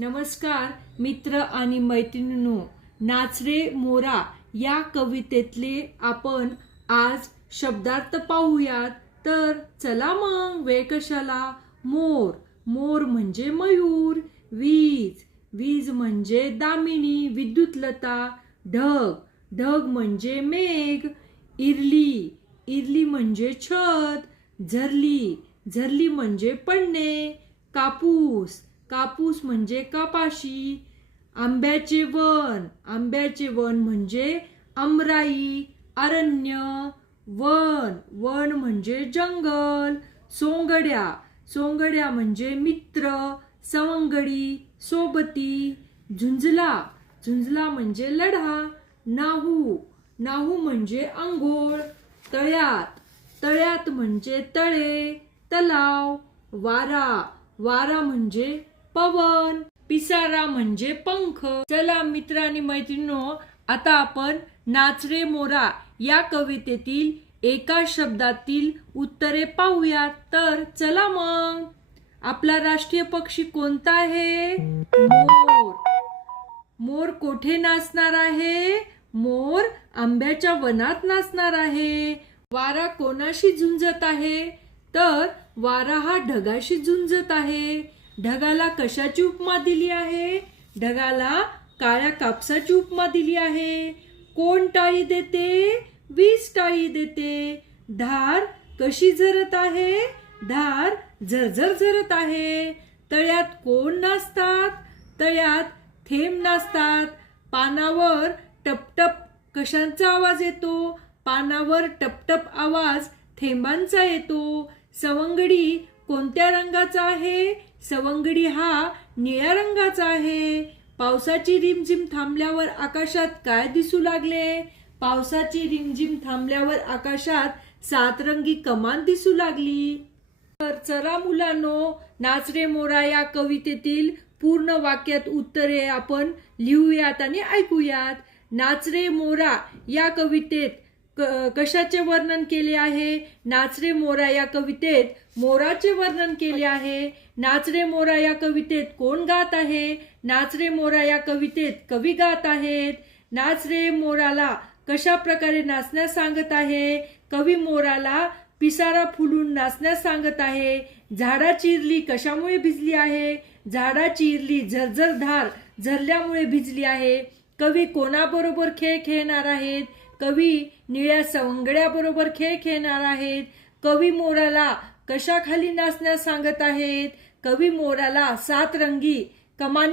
नमस्कार मित्र आणि मैत्रिणींनो, नाच रे मोरा या कवितेतले आपण आज शब्दार्थ पाहूयात. तर चला मग वेळ कशाला. मोर, मोर म्हणजे मयूर. वीज, वीज म्हणजे दामिनी विद्युतलता. ढग, ढग म्हणजे मेघ. इरली, इरली म्हणजे छत. झरली, झरली म्हणजे पडणे. कापूस, कापूस म्हणजे कपाशी. आंब्याचे वन, आंब्याचे वन म्हणजे आमराई अरण्य. वन, वन म्हणजे जंगल. सोंगड्या, सोंगड्या म्हणजे मित्र सवंगडी सोबती. झुंजला, झुंजला म्हणजे लढा. नाहू, नाहू म्हणजे अंघोळ. तळ्यात, तळ्यात म्हणजे तळे तलाव. वारा, वारा म्हणजे पवन. पिसारा म्हणजे पंख. चला मित्र आणि मैत्रिणींनो, आता आपण नाच रे मोरा या कवितेतील एका शब्दातील उत्तरे पाहूयात. तर चला मग. आपला राष्ट्रीय पक्षी कोणता आहे? मोर. मोर कोठे नाचणार आहे? मोर आंब्याच्या वनात नाचणार आहे. वारा कोणाशी झुंजत आहे? तर वारा हा ढगाशी झुंजत आहे. ढगाला कशाची उपमा दिली आहे? ढगाला काळ्या कापसाची उपमा दिली आहे. कोण टाळी देते? वीज टाळी देते. धार कशी झरत आहे? धार झरझर झरत आहे. तळ्यात कोण नाचतात? तळ्यात थेंब नाचतात. पानावर टपटप कशांचा आवाज येतो? पानावर टपटप आवाज थेंबांचा येतो. सवंगडी कोणत्या रंगाचा आहे? सवंगडी हा निळ्या रंगाचा आहे. पावसाची रिमझिम थांबल्यावर आकाशात काय दिसू लागले? पावसाची रिमझिम थांबल्यावर आकाशात सातरंगी कमान दिसू लागली. तर चला मुलांनो, नाच रे मोरा या कवितेतील पूर्ण वाक्यात उत्तरे आपण लिहूयात आणि ऐकूयात. नाच रे मोरा या कवितेत कशाचे वर्णन केले आहे? नाच रे मोरा या कवितेत मोराचे वर्णन केले आहे. नाच रे मोरा या कवितेत कोण गात आहे? नाच रे मोरा या कवितेत कवी गात आहेत. नाच रे मोराला कशा प्रकारे नाचण्यास सांगत आहे? कवी मोराला पिसारा फुलून नाचण्यास सांगत आहे. झाडाची इरली कशामुळे भिजली आहे? झाडाची इरली झरझर धार झरल्यामुळे भिजली आहे. कवी कोणाबरोबर खेळ खेळणार आहेत? कवी निळ्या सवंगड्याबरोबर खेळ खेळणार आहेत. कवी मोराला कशाखाली नाचण्यास सांगत आहेत? कवी मोराला सातरंगी कमानी